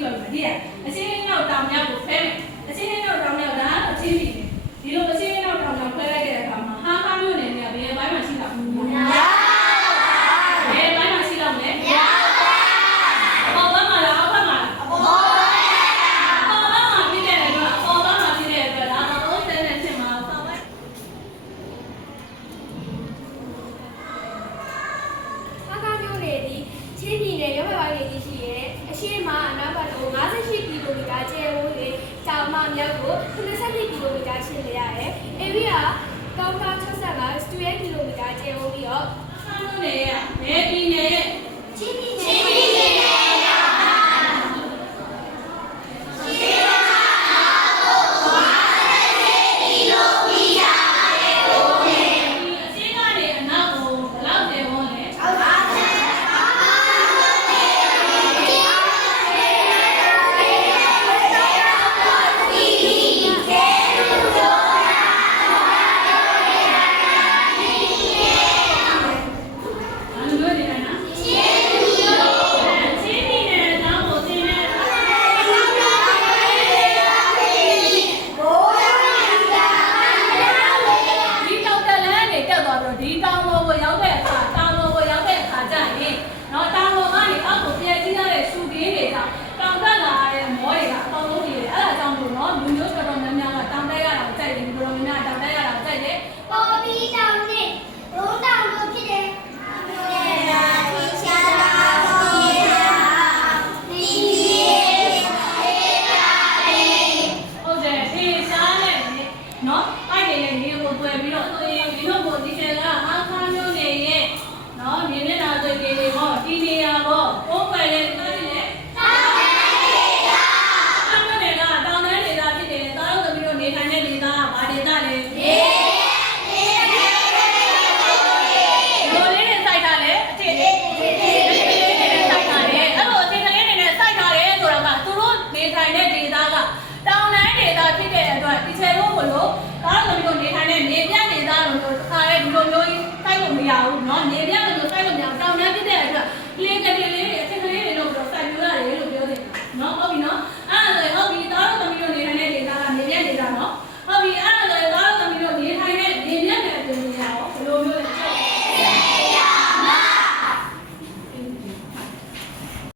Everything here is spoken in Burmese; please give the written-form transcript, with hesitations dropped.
ပြောမှာဒီကအချင်းချင်းနောက်တောင်မြောက်ကိုဖဲမယ်အချင်းချင်းနောက်တောင်မြောက်ကအချင်းပြည်ဒီလိုအချင်းချင်းနောက်တောင်မြောက်ဖဲလိုက်တဲ့အခါမှာဟာဟာမျိုးနေနေဘယ်ဘိုင်းမှာရှိတာမလဲဘယ်ဘိုင်းမှာရှိတော့မလဲအပေါ်ဘက်မှာလားအောက်ဘက်မှာလားအပေါ်ဘက်မှာဖြစ်တဲ့အတွက်အပေါ်ဘက်မှာဖြစ်တဲ့အတွက်ဒါတော့ဆဲတဲ့ဖြစ်မှာဆောက်ပဲဟာဟာမျိုးနေဒီချင်းပြည်နယ်ရုပ်ဘက်ပိုင်းနေရှိရဲအရှိမအနောက်ဘက်ကို58ကီလိုမီတာကျဲဝန်းတွေတောင်မှမြောက်ကို82ကီလိုမီတာရှင်းနေရတယ်။ဧရိယာကောင်းကောင်း65စတူရဲကီလိုမီတာကျဲဝန်းပြီးတော့ဟာမျိုးနေရဘယ်ပြည်နယ်ရဲ့ချင်းပြည်နယ်ဒီတောင်ပေါ်ကိုရောက်တဲ့အခါတောင်ပေါ်ကိုရောက်တဲ့အခါကျရင်တော့တောင်ပေါ်ကနေအောက်ကိုပြန်ကြည့်ရတဲ့ရှူကင်းတွေကြောင့်တောင်တက်လာတဲ့မောတွေကအပေါင်းလုံးတွေအဲ့ဒါကြောင့်လို့နော်လူမျိုးတော်တော်များများကတောင်တက်ရတာကိုကြိုက်တယ်ဒီလိုမျိုးတောင်တက်ရတာကိုကြိုက်တယ်ပေါ်ပြီးတောင်နဲ့ရိုးတောင်လို့ဖြစ်တယ်နော်အဲ့ဒီလေနေကိုတွေ့ပြီးတော့ဆိုရင်ဒီလိုကိုဒီကျန်ကဟာခါမျိုးနေရဲ့နော်နေမျက်နှာတွေ့နေဟောတီနေရပေါ့ပုံပဲလေဒီလိုလေတောင်းတဲ့ကတောင်းတဲ့ဒေတာဖြစ်တယ်တောင်းလို့ပြီးတော့နေထိုင်တဲ့ဒေတာကဘာဒေတာလဲလိုလေးနဲ့စိုက်ထားလေအထစ်လေးစိုက်ထားလေအဲ့လိုအထစ်ကလေးတွေနဲ့စိုက်ထားတယ်ဆိုတော့ကသူတို့နေထိုင်တဲ့ဒေတာကတောင်းတဲ့ဒေတာဖြစ်တဲ့အတွက်ဒီချေလို့မလို့ဒါဆိုပြီးတော့နေထိုင်တဲ့နေပြနေသားလို့ခါရဲဒီလိုမျိုးစိုက်လို့မရဘူးเนาะနေပြလို့စိုက်လို့မရအောင်တောင်းတန်းဖြစ်တဲ့အတွက်ကလေးကလေးတွေအထက်ကလေးတွေလို့ပြောစိုက်ပြရတယ်လို့ပြောတယ်เนาะဟုတ်ပြီเนาะ